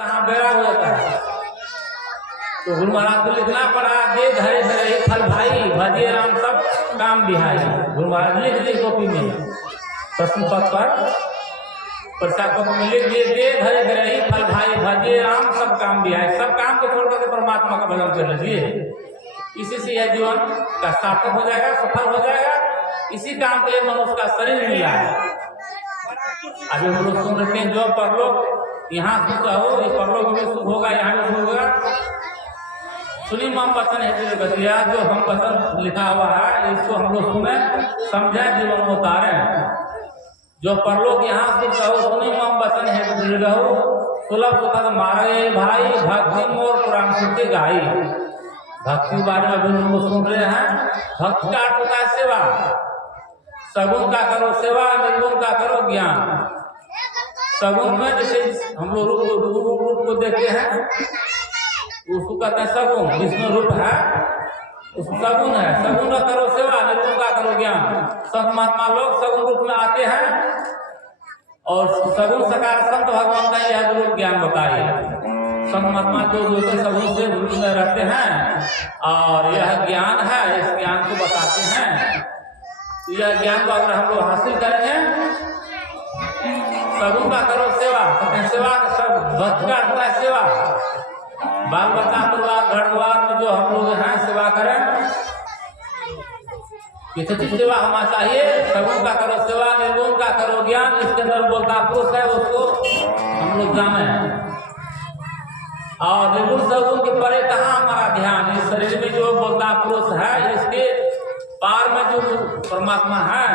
कहाँ बेड़ा हो जाता है। तो गुरु महाराज को लिखना पड़ा, दे धरे धरे फल भाई भजे राम सब काम बिहाई। गुरु महाराज लिख दिए कॉपी में, प्रश्न पत्र पर प्रसाद पत्र में लिख दिए, दे धरे धरे फल भाई भजे राम सब काम बिहाई। सब काम को छोड़ करके परमात्मा का भजन कर लीजिए, इसी से यह जीवन का सार्थक हो जाएगा, सफल हो जाएगा। इसी काम के लिए मनुष्य का शरीर मिला है। अभी हम लोग सुन रहे हैं जो परलोक यहाँ सुख हो, इस परलोक में सुख होगा, यहाँ भी सुख होगा। सुनी मम वचन है गतिया, जो हम वचन लिखा हुआ है इसको हम लोग सुने समझे, जीवन में उतारे। जो परलोक यहाँ सुख हो, सुनी मम वचन है सुलभ सुखद मारे भाई भक्ति मोर पुराण सुनते गाई। भक्ति के बारे में अभी हम लोग सुन रहे हैं। भक्ति का अर्थ होता है सेवा। सगुण का करो सेवा, निर्गुण का करो ज्ञान। सगुण में जैसे हम लोग रूप को देखते हैं, उसको कहते हैं सगुण, जिसमें रूप है उसको सगुण है। सगुण का करो सेवा, निर्गुण का करो ज्ञान। संत महात्मा लोग सगुण रूप में आते हैं और सगुण सकार संत भगवान का यह रूप ज्ञान बताइए। संत महात्मा जो सगुण से रूप में रहते हैं और यह ज्ञान है, इस ज्ञान को बताते हैं। यह ज्ञान को अगर हम लोग हासिल करेंगे, सगुण का करो सेवा, सेवा सब भक्ति का सेवा। बाल बच्चा परिवार घर द्वार में जो हम लोग हैं सेवा करें, किसी सेवा होना चाहिए। सगुण का करो सेवा, निर्गुण का करो ज्ञान। इसके अंदर बोलता पुरुष है, उसको हम लोग जाने। और निर्गुण सगुण के परे कहाँ हमारा ध्यान। इस शरीर में जो बोलता पुरुष है, इसके पार में जो परमात्मा है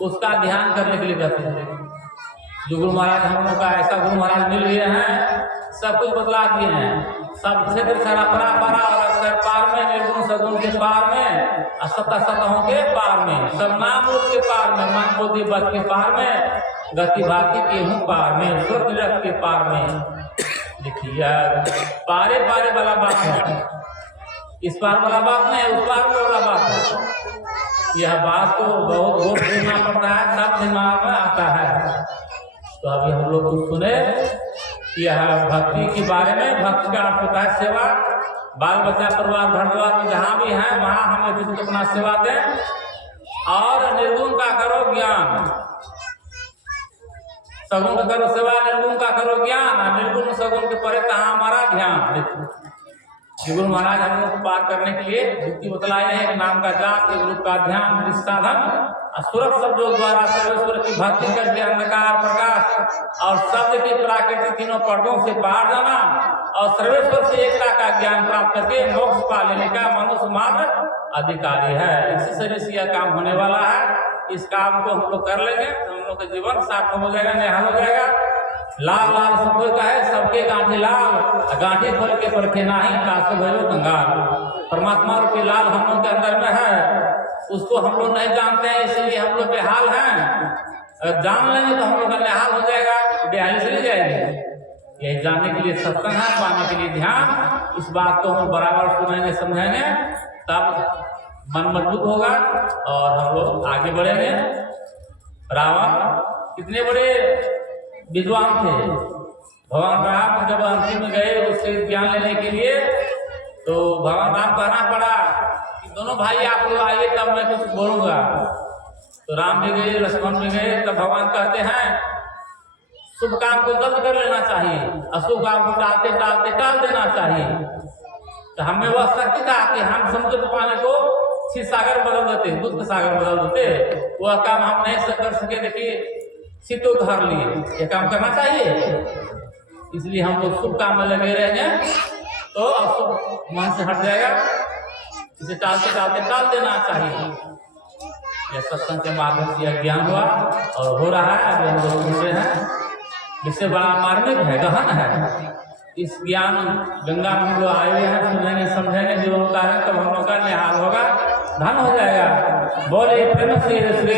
उसका ध्यान करने के लिए कहते हैं। जो गुरु महाराज हम लोग का ऐसा गुरु महाराज मिल गए हैं, सब कुछ बतला दिए हैं। सब क्षेत्र सारा परा और अक्षर पार में, निर्गुण सगुण के पार में, सत्ता सतहों के पार में, सब नाम रूप के पार में, मन बुद्धि बच के पार में, गति भाति के हूँ पार में, स्वर्ग नरक के पार में। देखिए पारे पारे वाला बात है, इस पार वाला बात नहीं, उस पार वाला बात है। यह बात को बहुत गौर सुनना पड़ता है, सब दिमाग में आता है। तो अभी हम लोग कुछ सुने यह भक्ति के बारे में। भक्ति का अर्थ होता है सेवा। बाल बच्चा परिवार घर द्वार में जहाँ भी है वहाँ हमें किसी को अपना सेवा दें। और निर्गुण का करो ज्ञान, सगुण का करो सेवा, निर्गुण का करो ज्ञान। निर्गुण सगुण के परे कहाँ हमारा ध्यान। देखो गुरु महाराज हम लोग को पार करने के लिए युक्ति बतलाए हैं। एक नाम का जाप, एक रूप का ध्यान, साधन, सुरभ शब्दों द्वारा सर्वेश्वर की भक्ति करके अंधकार प्रकाश और शब्द की प्राकृतिक तीनों पर्दों से बाहर जाना और सर्वेश्वर से एकता का ज्ञान प्राप्त करके मोक्ष पा लेने का मनुष्य मात्र अधिकारी है। इसी शरीर से यह काम होने वाला है। इस काम को हम लोग कर लेंगे तो हम लोग का जीवन सार्थक हो जाएगा, निहाल हो जाएगा। लाल लाल सबको का है, सबके गांठी लाल, गांठी खोल के परखे नाही, काश भयो कंगाल। परमात्मा रूपी लाल हम लोग के अंदर में है, उसको हम लोग नहीं जानते हैं, इसलिए हम लोग बेहाल हैं। जान लेंगे तो हम लोग का निहाल हो जाएगा, बेहाली चली जाएगी। यही जानने के लिए सत्संग है, पाने के लिए ध्यान। इस बात को हम बराबर सुनेंगे, समझेंगे, तब मन मजबूत होगा और हम लोग आगे बढ़ेंगे। रावण कितने बड़े विद्वान थे। भगवान राम जब अंतिम में गए उससे ज्ञान लेने के लिए, तो भगवान राम कहना पड़ा कि दोनों भाई आप लोग आइए तब मैं कुछ बोलूँगा। तो राम भी गए, लक्ष्मण भी गए। तब भगवान कहते हैं शुभ काम को जल्द कर लेना चाहिए, अशुभ काम को टालते टालते टाल देना चाहिए। तो हमें वह शक्ति था कि हम समुद्र पानी को क्षीर सागर बदल देते, दूध का सागर बदल देते। वह काम हम नहीं कर सके। देखिए सीतो धर लिए, ये काम करना चाहिए। इसलिए हम लोग शुभ काम में लगे रहेंगे तो अशुभ मन से हट जाएगा। इसे टालते टालते टाल देना चाहिए। यह सत्संग के माध्यम से यह ज्ञान हुआ और हो रहा है। अभी हम लोग सुन रहे हैं, जिससे बड़ा मार्मिक है, गहन है। इस ज्ञान गंगा में हम लोग आए हुए हैं, सुनेंगे, समझेंगे, जीवन उतारें, तब हम लोग का निहाल होगा, धन हो जाएगा। बोले प्रेम से श्री